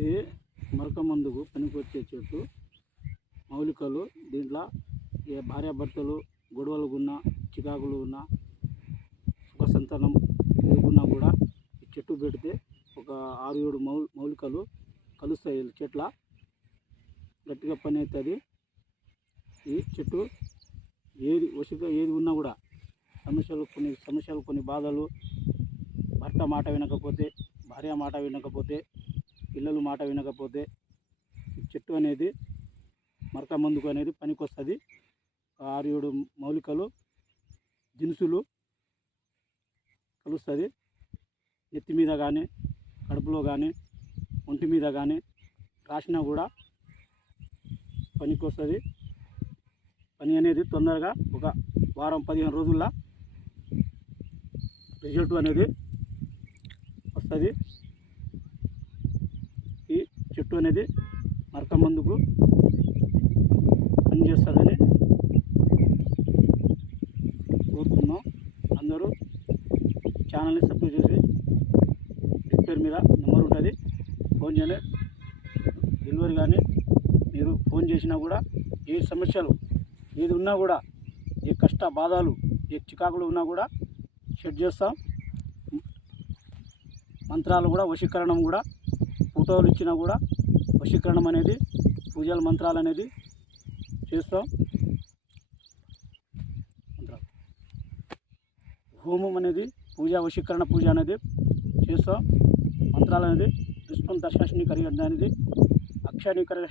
ఇది మరక మందుకు పనికొచ్చే చెట్టు. మౌలికలు దీంట్లో ఏ భార్యాభర్తలు గొడవలు ఉన్న చికాకులు ఉన్న సుఖ సంతానం లేకున్నా కూడా ఈ చెట్టు పెడితే ఒక ఆరు ఏడు మౌ మౌలికలు కలుస్తాయి చెట్ల. గట్టిగా పని అవుతుంది. ఈ చెట్టు ఏది వసిగా ఏది ఉన్నా కూడా సమస్యలు కొన్ని సమస్యలు కొన్ని బాధలు భర్త మాట వినకపోతే భార్య మాట వినకపోతే పిల్లలు మాట వినకపోతే చెట్టు అనేది మరక మందుకు అనేది పనికొస్తుంది. ఆరు ఏడు మౌలికలు దినుసులు కలుస్తుంది. నెత్తి మీద కానీ కడుపులో కానీ ఒంటి మీద కానీ రాసినా కూడా పనికొస్తుంది. పని అనేది తొందరగా ఒక వారం పదిహేను రోజుల్లో రిజల్ట్ అనేది వస్తుంది. చెట్టు అనేది మరక మందుకు పనిచేస్తుందని కోరుతున్నాం అందరూ ఛానల్ని సబ్స్క్రైబ్ చేసి పేరు మీద నెంబర్ ఉంటుంది. ఫోన్ చేయండి. డెలివరీ కానీ మీరు ఫోన్ చేసినా కూడా ఏ సమస్యలు ఏది ఉన్నా కూడా ఏ కష్ట బాధలు ఏ చికాకులు ఉన్నా కూడా షెడ్ చేస్తాం. మంత్రాలు కూడా వశీకరణం కూడా ఫోటోలు ఇచ్చినా కూడా వశీకరణం అనేది పూజల మంత్రాలు అనేది చేస్తాం. మంత్రాలు. హోమం అనేది పూజ వశీకరణ పూజ అనేది చేస్తాం. మంత్రాలు అనేది పుష్పం దశాశని కరిగడ్డ అనేది అక్షాని కరిగ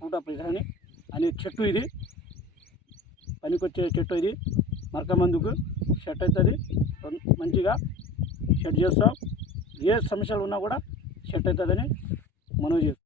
పూట ప్రధాని అనే చెట్టు ఇది. పనికొచ్చే చెట్టు ఇది. మరక మందుకు అవుతుంది. మంచిగా సెట్ చేస్తాం. ఏ సమస్యలు ఉన్నా కూడా సెట్ అవుతుందని మనవి చేస్తాం.